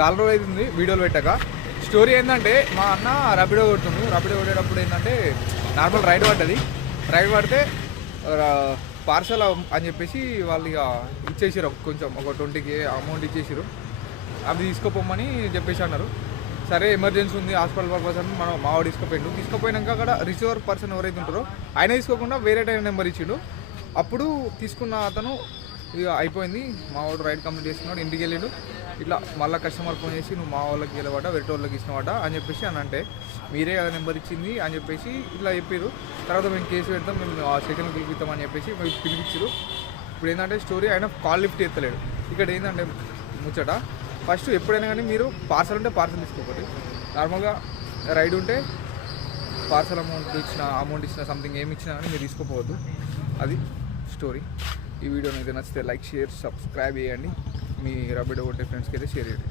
చాలా రోజు అవుతుంది వీడియోలు పెట్టాక. స్టోరీ ఏంటంటే మా అన్న రపిడో కొడుతుండు. రపిడో కొట్టేటప్పుడు ఏంటంటే నార్మల్ రైడ్ పడ్డది. రైడ్ పడితే పార్సల్ అని చెప్పేసి వాళ్ళు ఇక ఇచ్చేసారు, కొంచెం ఒక 20K అమౌంట్ ఇచ్చేసారు. అవి తీసుకోపోమని చెప్పేసి అన్నారు. సరే ఎమర్జెన్సీ ఉంది హాస్పిటల్ పర్పస్ అని మనం మావాడు తీసుకుపోయినాక అక్కడ రిసీవర్ పర్సన్ ఎవరైతే ఉంటారో ఆయన తీసుకోకుండా వేరే టైం నెంబర్ ఇచ్చిండు. అప్పుడు తీసుకున్న అతను ఇక అయిపోయింది, మా వాడు రైడ్ కంప్లీట్ చేసుకున్నాడు, ఇంటికి వెళ్ళాడు. ఇట్లా మళ్ళీ కస్టమర్ ఫోన్ చేసి నువ్వు మా వాళ్ళకి వెళ్ళవాట వేరే వాళ్ళకి ఇచ్చినవాట అని చెప్పేసి అని అంటే మీరే కదా నెంబర్ ఇచ్చింది అని చెప్పేసి ఇట్లా చెప్పారు. తర్వాత మేము కేసు పెడతాం, మేము ఆ సెకండ్ పిలిపిస్తాం అని చెప్పేసి మేము పిలిపించారు. ఇప్పుడు ఏంటంటే స్టోరీ ఆయన కాల్ లిఫ్ట్ ఎత్తలేడు. ఇక్కడ ఏంటంటే ముచ్చట, ఫస్ట్ ఎప్పుడైనా కానీ మీరు పార్సల్ ఉంటే పార్సల్ తీసుకోకపోతే, నార్మల్గా రైడ్ ఉంటే పార్సల్ అమౌంట్ ఇచ్చిన సంథింగ్ ఏమి ఇచ్చినా కానీ మీరు తీసుకోపోవద్దు. అది స్టోరీ. ఈ వీడియో అయితే నచ్చితే లైక్, షేర్, సబ్స్క్రైబ్ చేయండి. మీ రబిడో కొట్టే ఫ్రెండ్స్కి అయితే షేర్ చేయండి.